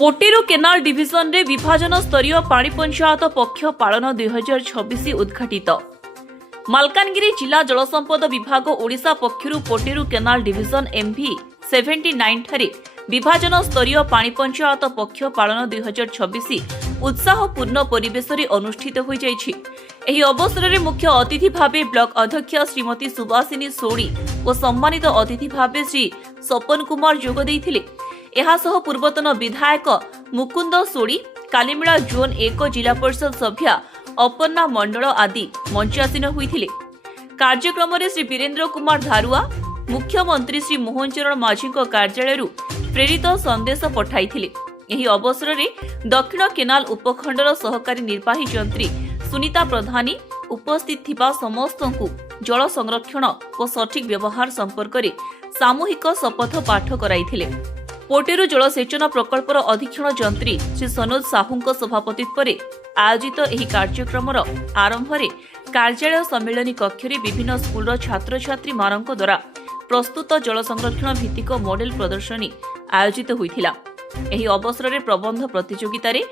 पोटेरू canal division रे विभाजन स्तरीय पाणी पंचायत पक्ष पालन 2026 उद्घाटित। मालकानगिरी जिला जलसंपद विभाग ओडिशा पक्षरु पोटेरू केनाल डिविजन एमवी 79 ठारे विभाजन स्तरीय पाणी पंचायत पक्ष पालन 2026 उत्साहपूर्ण परिवेश रे अनुष्ठित होई जायछि। एही अवसर रे मुख्य अतिथि भावे ब्लॉक अध्यक्ष श्रीमती सुभाषिनी सोडी और सम्मानित अतिथि भावे श्री सपन कुमार जोग दैथिले। एहासह पूर्वतन विधायक मुकुंद सोडी, कालीमेला जोन 1 जिला परिषद सभ्या अपर्णा मंडल आदि मंचासीन होइथिले। कार्यक्रम रे श्री वीरेंद्र कुमार धारुआ मुख्यमंत्री श्री मोहन चरण माझी कार्यालय प्रेरित संदेश पठाइथिले। एही अवसर रे दक्षिण केनाल उपखंडर सहकारी निर्वाही जंत्री सुनीता प्रधानी उपस्थित थिबा समस्तंकु जल संरक्षण और सठिक व्यवहार संपर्क रे सामूहिक शपथ पाठ कराइथिले। पोटेरू जलसेचन प्रकल्पर अधीक्षण जंत्री श्री सनोज साहूंक सभापतित्व रे आयोजित एही कार्यक्रमर आरंभ रे कार्यालय सम्मेलनी कक्ष रे विभिन्न स्कूलर छात्र छात्री मानक द्वारा प्रस्तुत जल संरक्षण भित्तिक मॉडल प्रदर्शनी आयोजित होइथिला। एही अवसर रे प्रबंध प्रतियोगिता रे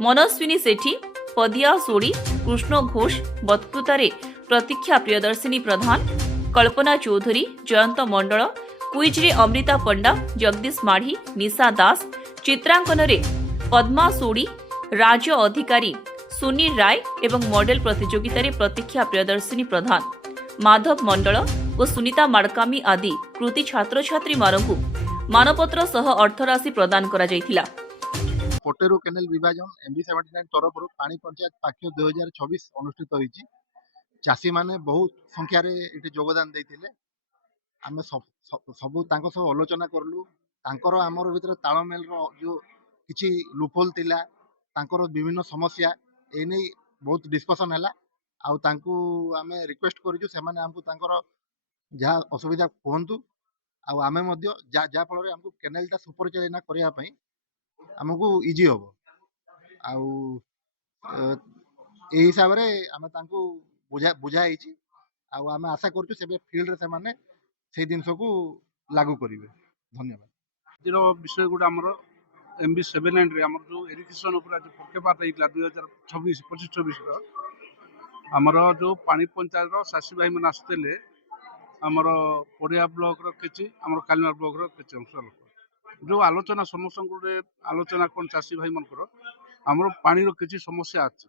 मनस्विनी सेठी, पदिया सोडी, कृष्ण घोष, बतपुता रे प्रतीक्षा प्रियदर्शिनी प्रधान, कल्पना चौधरी, जयंत मंडल, क्विज रे अमृता पंडा, जगदीश माढ़ी, निशा दास, चित्रांकन रे पद्मा सोडी, राज अधिकारी, सुनील राय एवं मॉडल प्रतियोगिता रे प्रतीक्षा प्रियदर्शिनी प्रधान, माधव मंडल और सुनीता माड़कामी आदि कृति छात्र छात्री मानकु मानपत्र सह अर्थराशि प्रदान करा जायथिला। पोटेरू केनाल विभाजन एमवी 79 तरफ पानी पंचायत पाक्ष 2026 अनुष्ठित होईची। चाषी माने बहुत संख्या रे एटी योगदान देइथिले। आमे सबु तांको सब आलोचना करलु। तांकर हमर भीतर तालमेल रो जो किछि लूपहोल तिला, तांकर विभिन्न समस्या एनै बहुत डिस्कशन हैला। आउ तांको आमे रिक्वेस्ट करिजु सेमाने हमकु तांकर जहा असुविधा कहंतु। आउ आमे मध्य जा फल रे हमकु केनालटा सुपरिचालना करिया पई हमकु इजी होबो। आउ ए हिसाब रे आमे तांको बुझाइची। आउ आमे आशा करछु सेबे फील्ड रे सेमाने से जिनस को लागू करेंगे। धन्यवाद। विषय गुड़ा आमर एमवी 79 रे आमर जो इरिगेशन उपर आज पक्षपात होता 2026-25 आमर जो पानी पंचायत चाषी भाई मैंने आसते आमर पड़िया ब्लॉक किसी आमर कालीमेला ब्लॉक किसी अंश लोक जो आलोचना समस्त आलोचना कौन चाषी भाई मनकर आमर पानी किसी समस्या अच्छी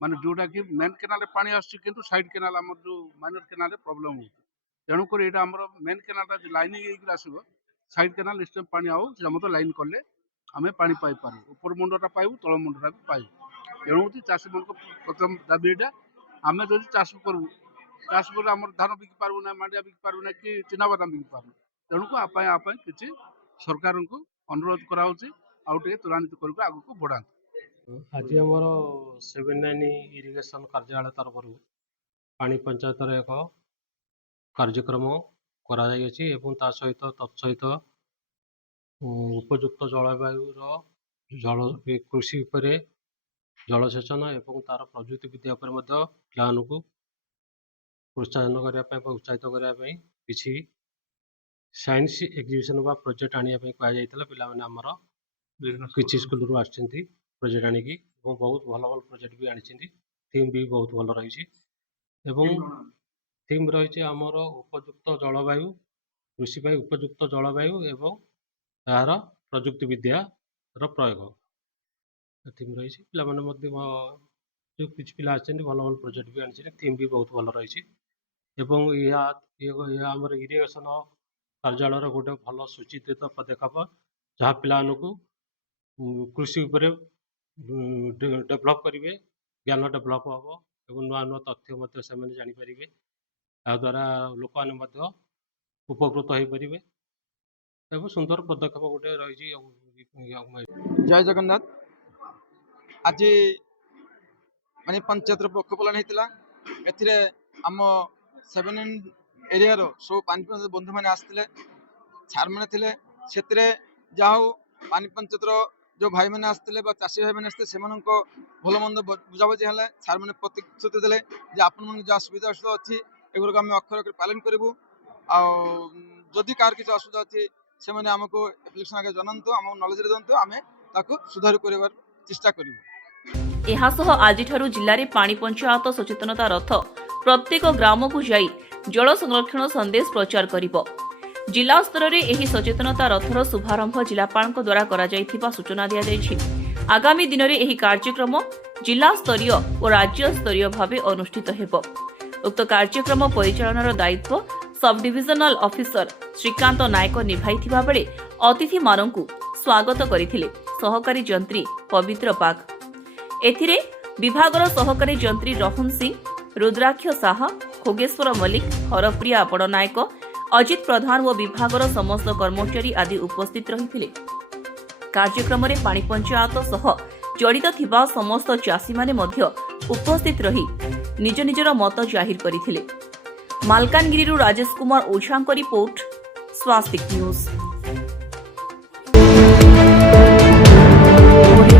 माने जोटा कि मेन केनाल पानी आसछि किंतु साइड केनाल आमर जो माइनर केनाल प्रॉब्लम हो तेणुक यहाँ मेन केनाल लाइनिंग आसो साइड केनाल निश्चय पानी आओ मत लाइन कले आम पा पाइपर ऊपर मुंडटा पाइबू तल मुंडटा भी पाइबू। तेणु चाषी मान प्रथम दाबी यहाँ आम जो चाष करूँ चाष कर आम धान बिकी पार्बू ना मांडिया बिकी पार्बू ना कि चिनाबादाम बिकी पार्बू। तेणुक किसी सरकार को अनुरोध कराऊँ त्वरान्वित कर आगे बढ़ा। आज आमर 79 इरिगेशन कार्यालय तरफ पानी पंचायत एक कार्यक्रम करा जायछि एवं ता सहित तत्सहित उपयुक्त जलवायु जल कृषि उपरे जलसेचन एवं तार प्रजुक्ति विद्या उपर मध्य पिलाମାନଙ୍କୁ प्रोत्साहन करने उत्साहित करने किसी साइंस एग्जिबिशन बा प्रोजेक्ट आने कह जाता पिला आमर किसी स्कूल रू आछंती प्रोजेक्ट आनिकी बहुत भल भल प्रोजेक्ट भी आनी थीम भी बहुत भल रही थीम रही आमर उपयुक्त जलवायु कृषि उपयुक्त जलवायु एवं यार प्रजुक्ति विद्यार प्रयोग थीम रही पे जो किसी पिला भल भल प्रोजेक्ट भी आनी थीम भी बहुत भल रही आम इरिगेशन कार्यालय गोटे भल सूचित पदक्षेप जहाँ पिला कृषि उपरे डेभलप करेंगे ज्ञान डेभलप हम और नुआ नुआ तथ्य से जापर याद्वारा लोक मैंने उपकृत हो पारे एवं सुंदर पदक्षेप गोटे रही। जय जगन्नाथ। आज माने पंचायत पक्ष पालन होता आम 7 एरिया सब पानी पंचायत बंधु मैंने आसते सार मैंने थे से जाऊ पानी पंचायत जो भाई मैंने आसते चाषी भाई मैंने आसते भल मंद बुझाबुझी है सार मैंने प्रतिश्रुति देले आपण जहाँ सुविधा असुविधा अच्छी एगुड़क आम अक्षर अक्षर पालन करूँ आदि कार किसी असुविधा अच्छी से आमको एप्लिकेशन आगे जनातु आम नलेज दिंतु आम ତାକୁ ସୁଧାର କରିବାର ଚେଷ୍ଟା କରିବୁ। ଏହାସହ ଆଜିଠାରୁ ଜିଲ୍ଲାରେ ପାଣି ପଞ୍ଚାୟତ ସଚେତନତା ରଥ ପ୍ରତ୍ୟେକ ଗ୍ରାମକୁ ଯାଇ ଜଳ ସଂରକ୍ଷଣ ସନ୍ଦେଶ ପ୍ରଚାର କରିବ। ଜିଲ୍ଲା ସ୍ତରରେ ଏହି ସଚେତନତା ରଥର ଶୁଭାରମ୍ଭ ଜିଲ୍ଲାପାଳଙ୍କ ଦ୍ୱାରା କରାଯାଇଥିବା ସୂଚନା ଦିଆଯାଇଛି। ଆଗାମୀ ଦିନରେ ଏହି କାର୍ଯ୍ୟକ୍ରମ ଜିଲ୍ଲା ସ୍ତରୀୟ ଓ ରାଜ୍ୟ ସ୍ତରୀୟ ଭାବେ ଅନୁଷ୍ଠିତ ହେବ। ଉକ୍ତ କାର୍ଯ୍ୟକ୍ରମ ପରିଚାଳନାର ଦାୟିତ୍ୱ ସବ୍ ଡିଭିଜନାଲ ଅଫିସର ଶ୍ରୀକାନ୍ତ ନାୟକ ନିଭାଇଥିବା ବେଳେ ଅତିଥିମାନଙ୍କୁ ସ୍ୱାଗତ କରିଥିଲେ ସହକାରୀ ଯନ୍ତ୍ରୀ ପବିତ୍ର ବାଗ। ଏଥିରେ ବିଭାଗର ସହକାରୀ ଯନ୍ତ୍ରୀ ରହୁନ ସିଂ, ରୁଦ୍ରାକ୍ଷ ସାହା, ଖୋଗେଶ୍ୱର ମଲ୍ଲିକ, ହରପ୍ରିୟା ବଡ଼ନାୟକ, ଅଜିତ ପ୍ରଧାନ ଓ ବିଭାଗର ସମସ୍ତ କର୍ମଚାରୀ ଆଦି ଉପସ୍ଥିତ ରହିଥିଲେ। କାର୍ଯ୍ୟକ୍ରମରେ ପାଣି ପଞ୍ଚାୟତ ସହ ଜଡ଼ିତ ଥିବା ସମସ୍ତ ଚାଷୀମାନେ ମଧ୍ୟ ଉପସ୍ଥିତ ରହି ନିଜ ନିଜର ମତ ଜାହିର କରିଥିଲେ। ମାଲକାନଗିରିରୁ ରାଜେଶ କୁମାର ଓଝାଙ୍କ ରିପୋର୍ଟ, ସ୍ୱାସ୍ତିକ ନ୍ୟୁଜ୍।